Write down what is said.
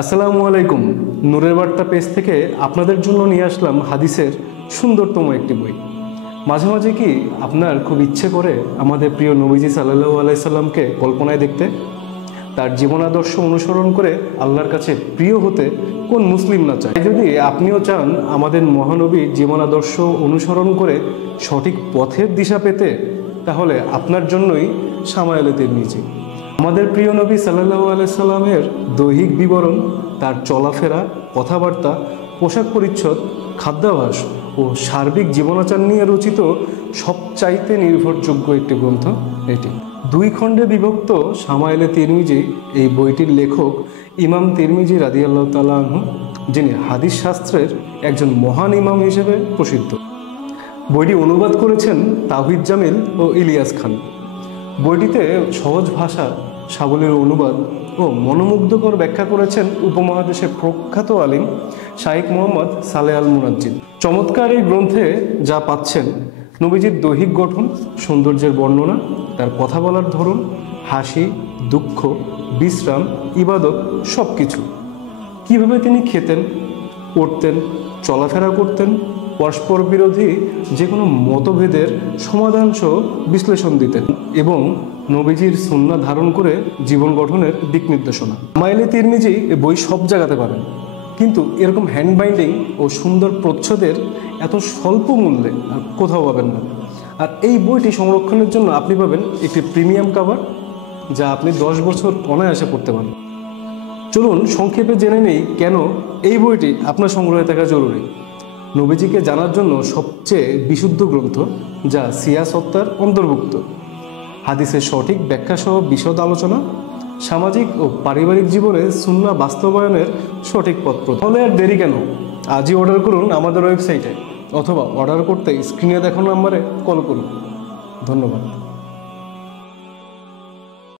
আসসালামু আলাইকুম। নূরের বার্তা পেজ থেকে আপনাদের জন্য নিয়ে আসলাম হাদিসের সুন্দরতম একটি বই। মাঝে মাঝে কি আপনার খুব ইচ্ছে করে আমাদের প্রিয় নবীজি সাল্লাল্লাহু আলাইহি সাল্লামকে কল্পনায় দেখতে, তার জীবনাদর্শ অনুসরণ করে আল্লাহর কাছে প্রিয় হতে কোন মুসলিম না চায়? যদি আপনিও চান আমাদের মহানবীর জীবনাদর্শ অনুসরণ করে সঠিক পথের দিশা পেতে, তাহলে আপনার জন্যই শামায়েলে তিরমিজি। আমাদের প্রিয় নবী সাল্লাল্লাহু আলাইহি সাল্লামের দৈহিক বিবরণ, তার চলাফেরা, কথাবার্তা, পোশাক পরিচ্ছদ, খাদ্যাভ্যাস ও সার্বিক জীবনাচার নিয়ে রচিত সবচাইতে নির্ভরযোগ্য একটি গ্রন্থ এটি। 2 খণ্ডে বিভক্ত শামায়েলে তিরমিজি, এই বইটির লেখক ইমাম তিরমিজি রাদিয়াল্লাহু তাআলা আনহু, যিনি হাদিস শাস্ত্রের একজন মহান ইমাম হিসেবে প্রসিদ্ধ। বইটি অনুবাদ করেছেন তাওহিদ জামিল ও ইলিয়াস খান। বইটিতে সহজ ভাষা, সাবলীল অনুবাদ ও মনোমুগ্ধকর ব্যাখ্যা করেছেন উপমহাদেশের প্রখ্যাত আলিম শাইখ মোহাম্মদ সালেহ আল মুনাজ্জিদ। চমৎকার এই গ্রন্থে যা পাচ্ছেন, নবীজির দৈহিক গঠন, সৌন্দর্যের বর্ণনা, তার কথা বলার ধরন, হাসি, দুঃখ, বিশ্রাম, ইবাদত, সব কিছু। কীভাবে তিনি খেতেন, পড়তেন, চলাফেরা করতেন, পরস্পর বিরোধী যে কোনো মতভেদের সমাধানসহ বিশ্লেষণ দিতেন এবং নবীজির সুন্নাহ ধারণ করে জীবন গঠনের দিক নির্দেশনা। শামায়েলে তিরমিজি বই সব জায়গাতে পাবেন, কিন্তু এরকম হ্যান্ড বাইন্ডিং ও সুন্দর প্রচ্ছদের এত স্বল্প মূল্যে আর কোথাও পাবেন না। আর এই বইটি সংরক্ষণের জন্য আপনি পাবেন একটি প্রিমিয়াম কভার, যা আপনি 10 বছর অনায়াসে পড়তে পারেন। চলুন সংক্ষেপে জেনে নেই কেন এই বইটি আপনার সংগ্রহে থাকা জরুরি। নবীজিকে জানার জন্য সবচেয়ে বিশুদ্ধ গ্রন্থ, যা সিয়াসত্তার অন্তর্ভুক্ত। হাদিসের সঠিক ব্যাখ্যাসহ বিশদ আলোচনা, সামাজিক ও পারিবারিক জীবনে সুন্নাহ বাস্তবায়নের সঠিক পথ। তাহলে আর দেরি কেন? আজই অর্ডার করুন আমাদের ওয়েবসাইটে, অথবা অর্ডার করতে স্ক্রিনে দেখানো নম্বরে কল করুন। ধন্যবাদ।